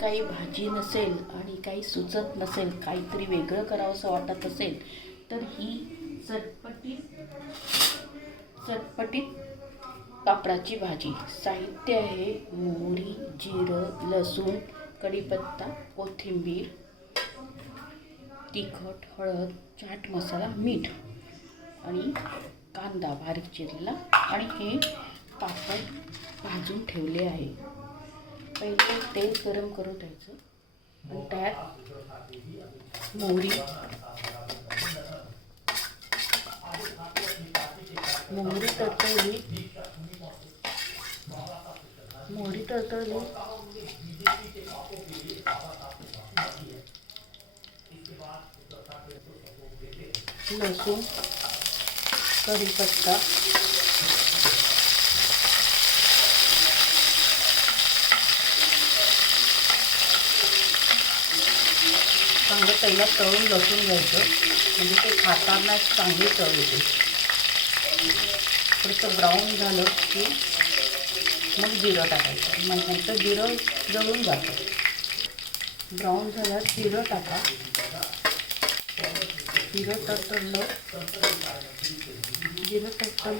काही भाजी नसेल आणि काही सुचत नसेल, काहीतरी वेगळं करावंसं वाटत असेल तर ही चटपटीत चटपटीत पापडाची भाजी. साहित्य आहे मोहरी, जिरं, लसूण, कढीपत्ता, कोथिंबीर, तिखट, हळद, चाट मसाला, मीठ आणि कांदा बारीक चिरलेला आणि हे पापड भाजून ठेवले आहे. पहिले तेल गरम करून द्यायचं आणि त्यात मोहरी तडतडली लसूण, कढीपत्ता, चांगलं तेलात तळून लसूण घ्यायचं, म्हणजे ते खाताना चांगली चव येते. थोडंसं ब्राऊन झालं की मग जिरं टाकायचं, मग नंतर जिरं जळून जातं. ब्राऊन झालं जिरं टाका. जिरं तडतडली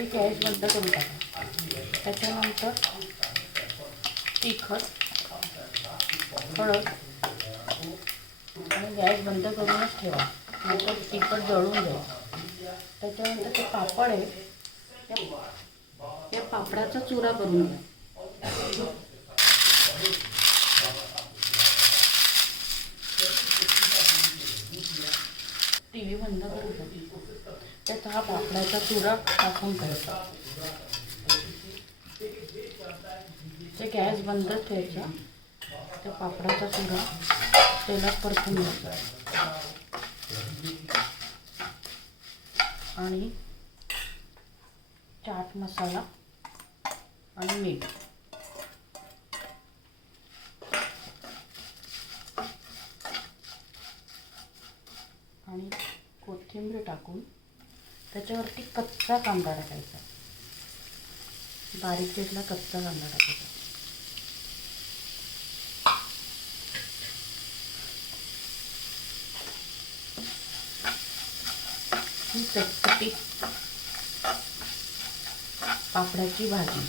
गॅस बंद करून टाका. त्याच्यानंतर तिखट, हळद आणि गॅस बंद करूनच ठेवा, नंतर तिखट जळून जाईल. त्याच्यानंतर ते पापड आहे त्या पापडाचा चुरा करून घ्या. टी व्ही बंद करून त्यात हा पापडाचा चुरा टाकून करायचा. ते गॅस बंद ठेवायचा. त्या पापडाचा चुरा तेलात परतून घ्यायचा आणि चाट मसाला आणि मीठ आणि कोथिंबीर टाकून त्याच्यावरती कच्चा कांदा टाकायचा, बारीक चिरलेला कच्चा कांदा टाकायचा. ही चटपटीत पापडाची भाजी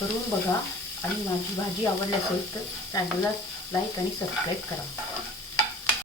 करून बघा आणि माझी भाजी आवडली असेल तर चॅनलला लाईक आणि सबस्क्राईब करा.